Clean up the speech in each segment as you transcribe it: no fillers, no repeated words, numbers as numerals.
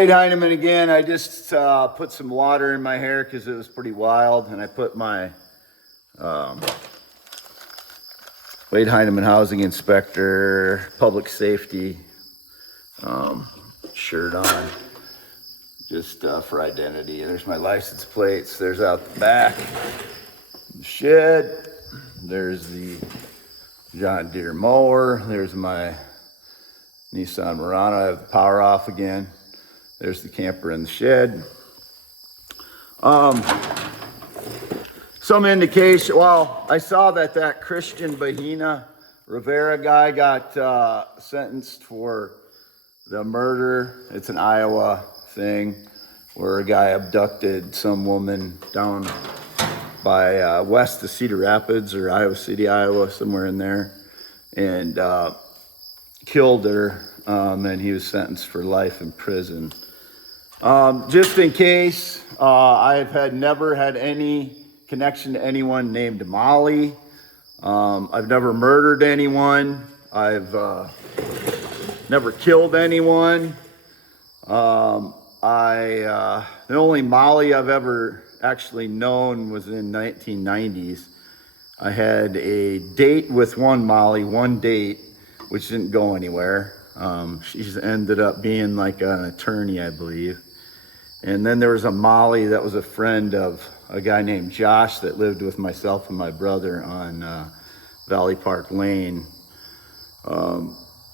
Wade Heineman again. I just put some water in my hair because it was pretty wild, and I put my Wade Heineman Housing Inspector Public Safety shirt on, just for identity. There's my license plates. There's out the back, the shed. There's the John Deere mower. There's my Nissan Murano. I have the power off again. There's the camper in the shed. Some indication, well, I saw that Christian Bahena Rivera guy got sentenced for the murder. It's an Iowa thing where a guy abducted some woman down by west of Cedar Rapids or Iowa City, Iowa, somewhere in there, and killed her, and he was sentenced for life in prison. Just in case, I've never had any connection to anyone named Molly. I've never murdered anyone. I've never killed anyone. The only Molly I've ever actually known was in 1990s. I had a date with one Molly, which didn't go anywhere. She's ended up being like an attorney, I believe. And then there was a Molly that was a friend of a guy named Josh that lived with myself and my brother on Valley Park Lane.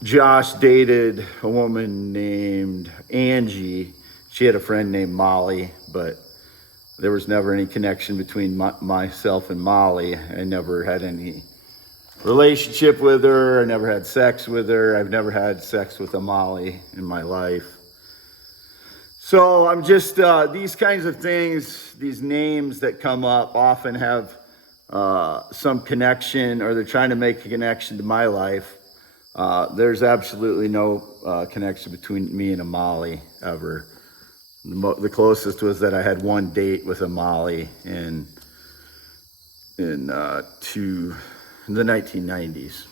Josh dated a woman named Angie. She had a friend named Molly, but there was never any connection between myself and Molly. I never had any relationship with her. I never had sex with her. I've never had sex with a Molly in my life. So I'm just, these kinds of things, these names that come up often have some connection, or they're trying to make a connection to my life. There's absolutely no connection between me and a Molly ever. The closest was that I had one date with a Molly in the 1990s.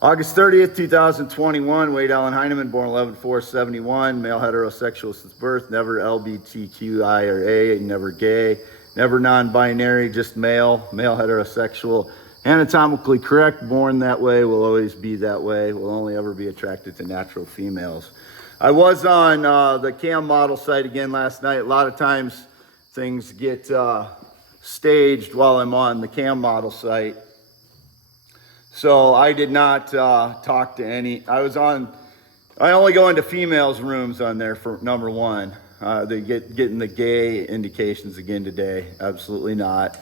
August 30th, 2021, Wade Allen Heineman, born 11/4/71, male heterosexual since birth, never LGBTQI or A, never gay, never non-binary, just male heterosexual, anatomically correct, born that way, will always be that way, will only ever be attracted to natural females. I was on the cam model site again last night. A lot of times things get staged while I'm on the cam model site. So I did not talk to any. I only go into females' rooms on there for number one. They getting the gay indications again today. Absolutely not.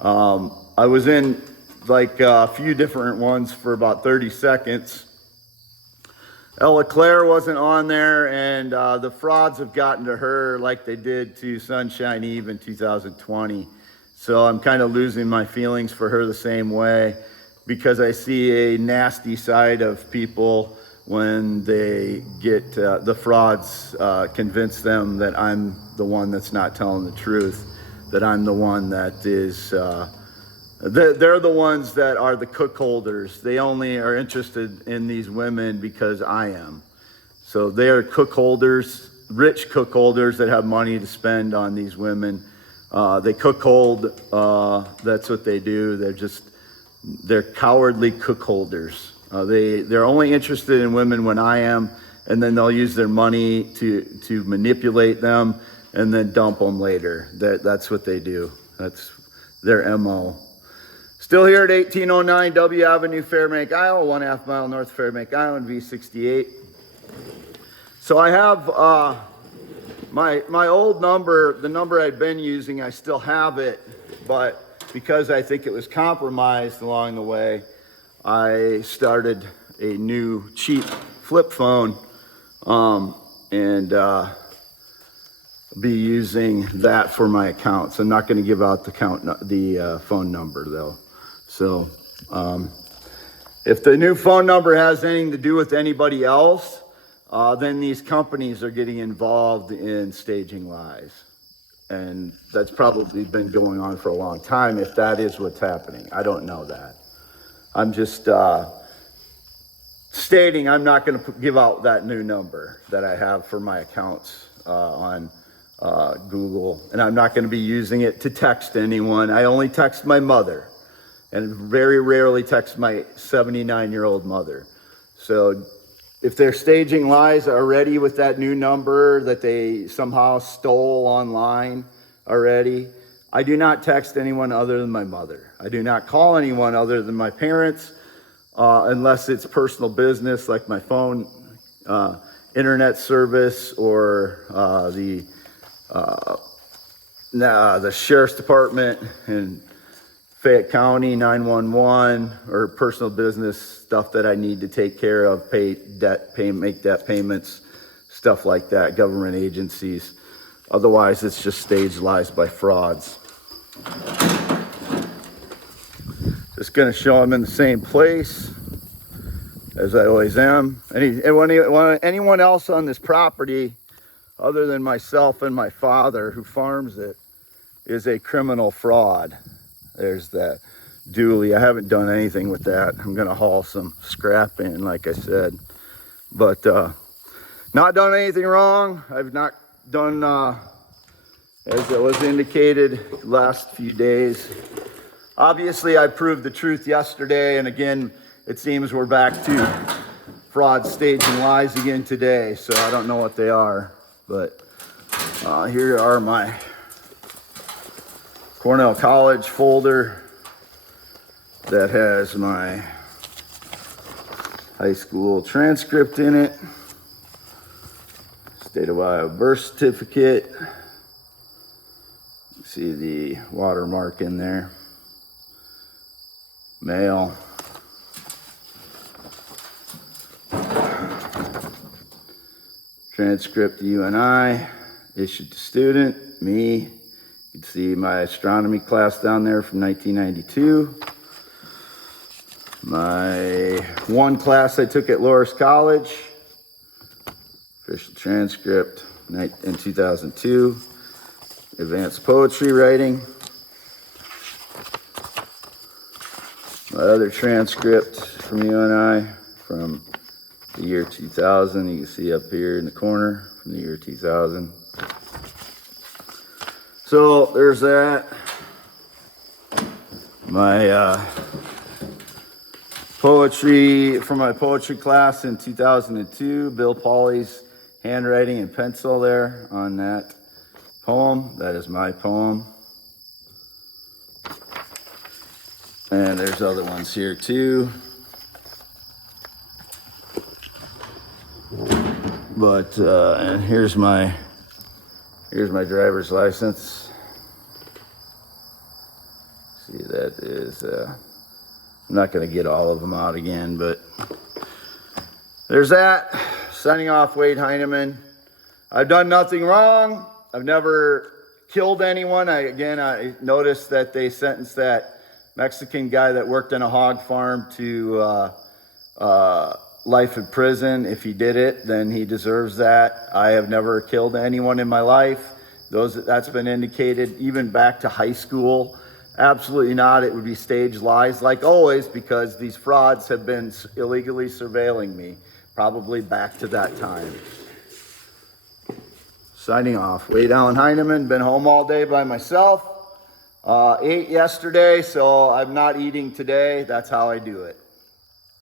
I was in like a few different ones for about 30 seconds. Ella Claire wasn't on there, and the frauds have gotten to her like they did to Sunshine Eve in 2020. So I'm kind of losing my feelings for her the same way, because I see a nasty side of people when they get the frauds convince them that I'm the one that's not telling the truth, that I'm the one that is, they're the ones that are the cook holders. They only are interested in these women because I am. So they are cook holders, rich cook holders that have money to spend on these women. They cook hold, that's what they do. They're cowardly cook holders. They're only interested in women when I am, and then they'll use their money to manipulate them and then dump them later. That's what they do. That's their MO. Still here at 1809 W Avenue, Fairbank, Iowa, 1/2 mile north of Fairbank, Island, V68. So I have my old number, the number I'd been using, I still have it, but because I think it was compromised along the way, I started a new cheap flip phone, and be using that for my accounts. I'm not going to give out the phone number though. So if the new phone number has anything to do with anybody else, then these companies are getting involved in staging lies. And that's probably been going on for a long time, if that is what's happening. I don't know that. I'm just stating I'm not going to give out that new number that I have for my accounts on Google, and I'm not going to be using it to text anyone. I only text my mother, and very rarely text my 79-year-old mother. So if they're staging lies already with that new number that they somehow stole online already, I do not text anyone other than my mother. I do not call anyone other than my parents unless it's personal business like my phone, internet service, or the sheriff's department in Fayette County, 911, or personal business stuff that I need to take care of, make debt payments, stuff like that, government agencies. Otherwise, it's just staged lies by frauds. Just gonna show them in the same place as I always am. Anyone else on this property other than myself and my father who farms it is a criminal fraud. There's that dually. I haven't done anything with that. I'm gonna haul some scrap in, like I said, but not done anything wrong. I've not done as it was indicated last few days. Obviously, I proved the truth yesterday, and again, it seems we're back to fraud, staging lies again today. So I don't know what they are, but here are my Cornell College folder that has my high school transcript in it, State of Iowa birth certificate. See the watermark in there. Mail. Transcript to UNI, issued to student, me. You can see my astronomy class down there from 1992. My one class I took at Loras College. Official transcript in 2002. Advanced poetry writing. My other transcript from UNI from the year 2000. You can see up here in the corner from the year 2000. So there's that. My poetry from my poetry class in 2002. Bill Pauly's handwriting and pencil there on that poem. That is my poem. And there's other ones here too. But and here's my driver's license. See, that is I'm not going to get all of them out again, but there's that. Signing off, Wade Heineman. I've done nothing wrong. I've never killed anyone. I noticed that they sentenced that Mexican guy that worked in a hog farm to life in prison. If he did it, then he deserves that. I have never killed anyone in my life. That's been indicated even back to high school. Absolutely not. It would be staged lies like always, because these frauds have been illegally surveilling me, probably back to that time. Signing off. Wade Allen Heineman. Been home all day by myself. Ate yesterday, so I'm not eating today. That's how I do it.